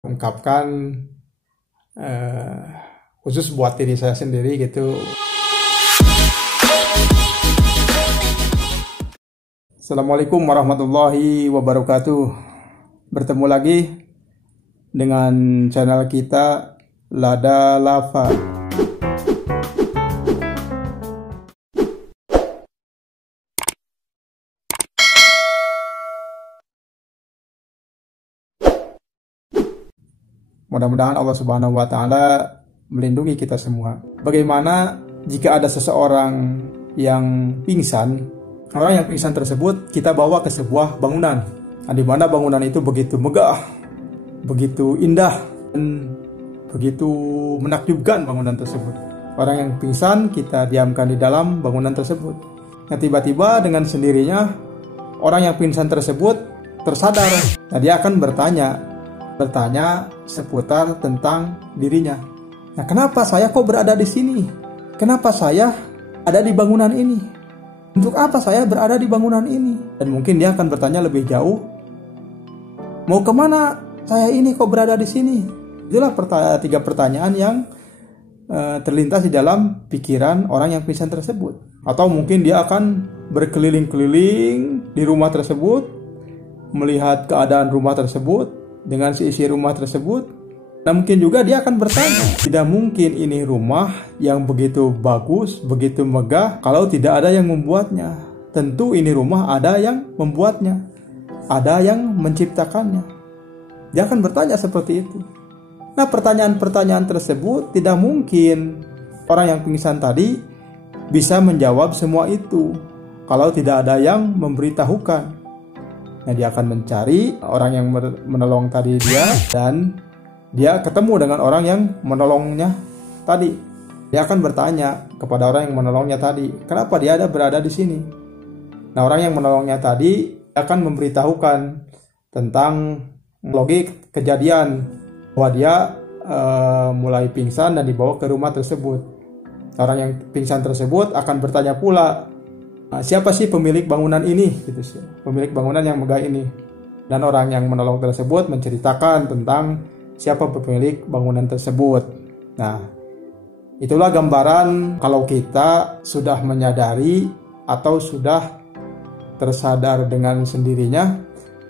ungkapkan khusus buat diri saya sendiri gitu. Assalamualaikum warahmatullahi wabarakatuh. Bertemu lagi dengan channel kita Lada Lava. Mudah-mudahan Allah Subhanahu wa Ta'ala melindungi kita semua. Bagaimana jika ada seseorang yang pingsan? Orang yang pingsan tersebut kita bawa ke sebuah bangunan, di mana bangunan itu begitu megah, begitu indah, dan begitu menakjubkan bangunan tersebut. Orang yang pingsan kita diamkan di dalam bangunan tersebut. Nah, tiba-tiba dengan sendirinya orang yang pingsan tersebut tersadar. Nah, dia akan bertanya seputar tentang dirinya. Nah, kenapa saya kok berada di sini? Kenapa saya ada di bangunan ini? Untuk apa saya berada di bangunan ini? Dan mungkin dia akan bertanya lebih jauh, mau kemana saya ini kok berada di sini? Itulah tiga pertanyaan yang terlintas di dalam pikiran orang yang pingsan tersebut. Atau mungkin dia akan berkeliling-keliling di rumah tersebut, melihat keadaan rumah tersebut, dengan seisi rumah tersebut. Nah, mungkin juga dia akan bertanya, tidak mungkin ini rumah yang begitu bagus, begitu megah kalau tidak ada yang membuatnya. Tentu ini rumah ada yang membuatnya, ada yang menciptakannya. Dia akan bertanya seperti itu. Nah, pertanyaan-pertanyaan tersebut tidak mungkin orang yang pingsan tadi bisa menjawab semua itu kalau tidak ada yang memberitahukan. Nah, dia akan mencari orang yang menolong tadi dia, dan dia ketemu dengan orang yang menolongnya tadi. Dia akan bertanya kepada orang yang menolongnya tadi, kenapa dia berada di sini? Nah, orang yang menolongnya tadi akan memberitahukan tentang logik kejadian bahwa dia mulai pingsan dan dibawa ke rumah tersebut. Orang yang pingsan tersebut akan bertanya pula, siapa sih pemilik bangunan ini? Gitu sih, pemilik bangunan yang megah ini. Dan orang yang menolong tersebut menceritakan tentang siapa pemilik bangunan tersebut. Nah, itulah gambaran kalau kita sudah menyadari atau sudah tersadar dengan sendirinya,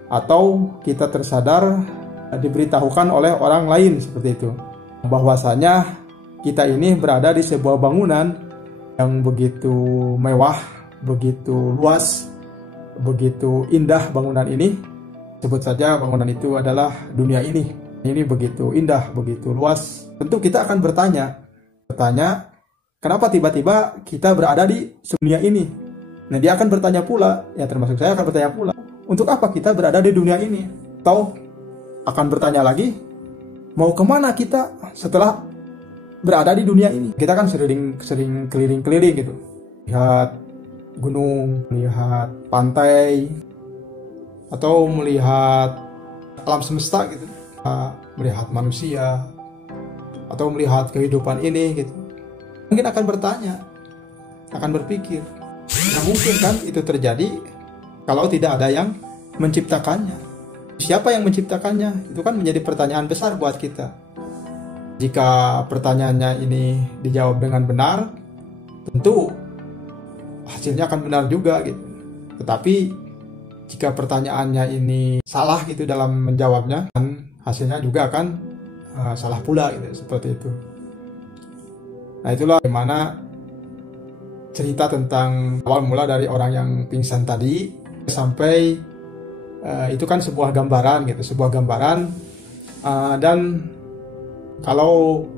atau kita tersadar diberitahukan oleh orang lain seperti itu, bahwasanya kita ini berada di sebuah bangunan yang begitu mewah, begitu luas, begitu indah bangunan ini. Sebut saja bangunan itu adalah dunia ini. Ini begitu indah, begitu luas. Tentu kita akan bertanya, kenapa tiba-tiba kita berada di dunia ini? Nah, dia akan bertanya pula, ya termasuk saya akan bertanya pula, untuk apa kita berada di dunia ini? Atau akan bertanya lagi, mau kemana kita setelah berada di dunia ini? Kita kan sering keliling-keliling gitu, lihat gunung, melihat pantai, atau melihat alam semesta gitu, melihat manusia, atau melihat kehidupan ini gitu. Mungkin akan bertanya, akan berpikir, nah, mungkin kan itu terjadi kalau tidak ada yang menciptakannya. Siapa yang menciptakannya? Itu kan menjadi pertanyaan besar buat kita. Jika pertanyaannya ini dijawab dengan benar, tentu hasilnya akan benar juga gitu. Tetapi jika pertanyaannya ini salah gitu dalam menjawabnya, hasilnya juga akan salah pula gitu, seperti itu. Nah, itulah bagaimana cerita tentang awal mula dari orang yang pingsan tadi sampai itu kan sebuah gambaran gitu, dan kalau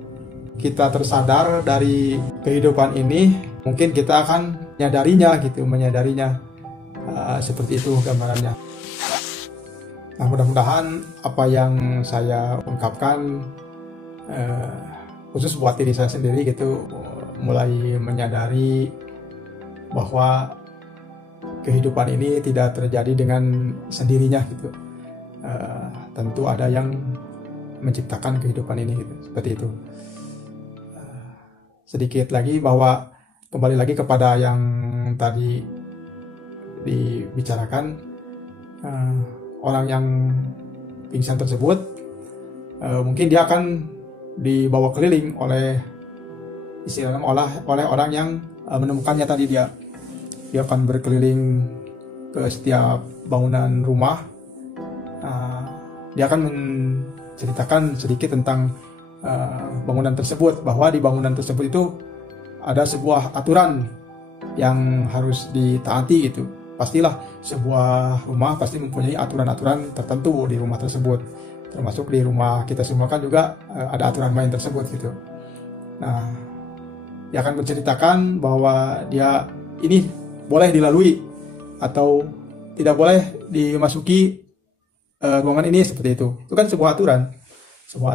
kita tersadar dari kehidupan ini, mungkin kita akan menyadarinya seperti itu gambarannya. Nah, mudah-mudahan apa yang saya ungkapkan khusus buat diri saya sendiri gitu, mulai menyadari bahwa kehidupan ini tidak terjadi dengan sendirinya gitu. Tentu ada yang menciptakan kehidupan ini gitu, seperti itu. Sedikit lagi bahwa kembali lagi kepada yang tadi dibicarakan, orang yang pingsan tersebut mungkin dia akan dibawa keliling oleh istilahnya oleh orang yang menemukannya tadi. Dia akan berkeliling ke setiap bangunan rumah. Dia akan menceritakan sedikit tentang bangunan tersebut, bahwa di bangunan tersebut itu ada sebuah aturan yang harus ditaati gitu. Pastilah sebuah rumah pasti mempunyai aturan-aturan tertentu di rumah tersebut, termasuk di rumah kita semua kan juga ada aturan main tersebut gitu. Nah, dia akan menceritakan bahwa dia ini boleh dilalui atau tidak boleh dimasuki ruangan ini, seperti itu. Itu kan sebuah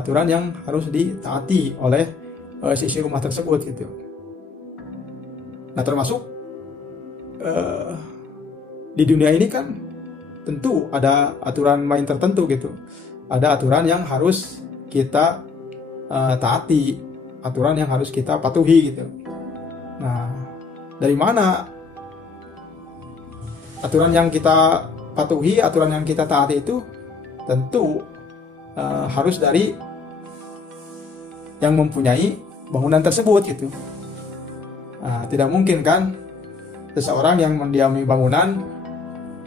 aturan yang harus ditaati oleh isi rumah tersebut gitu. Nah, termasuk di dunia ini kan tentu ada aturan main tertentu gitu. Ada aturan yang harus kita taati, aturan yang harus kita patuhi gitu. Nah, dari mana aturan yang kita patuhi, aturan yang kita taati itu? Tentu harus dari yang mempunyai bangunan tersebut gitu. Nah, tidak mungkin kan seseorang yang mendiami bangunan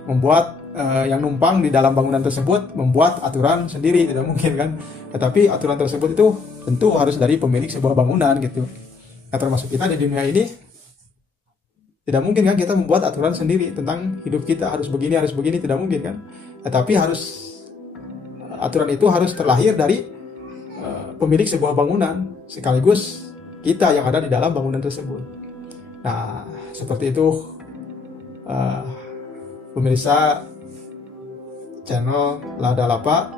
membuat yang numpang di dalam bangunan tersebut membuat aturan sendiri, tidak mungkin kan. Tetapi aturan tersebut itu tentu harus dari pemilik sebuah bangunan gitu. Nah, termasuk kita di dunia ini tidak mungkin kan kita membuat aturan sendiri tentang hidup kita, harus begini, tidak mungkin kan. Tetapi aturan itu harus terlahir dari pemilik sebuah bangunan sekaligus kita yang ada di dalam bangunan tersebut. Nah, seperti itu pemirsa channel Lada Lapa.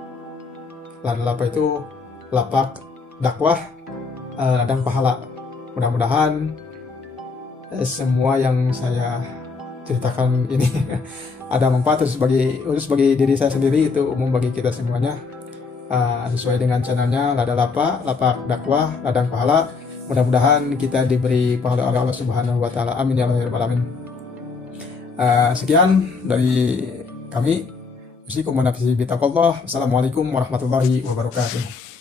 Lada Lapa itu lapak dakwah, ladang pahala. Mudah-mudahan semua yang saya ceritakan ini ada manfaat sebagai diri saya sendiri, itu umum bagi kita semuanya. Sesuai dengan channelnya Lada Lapa, lapak dakwah, ladang pahala. Mudah-mudahan kita diberi pahala oleh Allah Subhanahu wa taala. Amin ya rabbal alamin. Sekian dari kami. Assalamualaikum warahmatullahi wabarakatuh.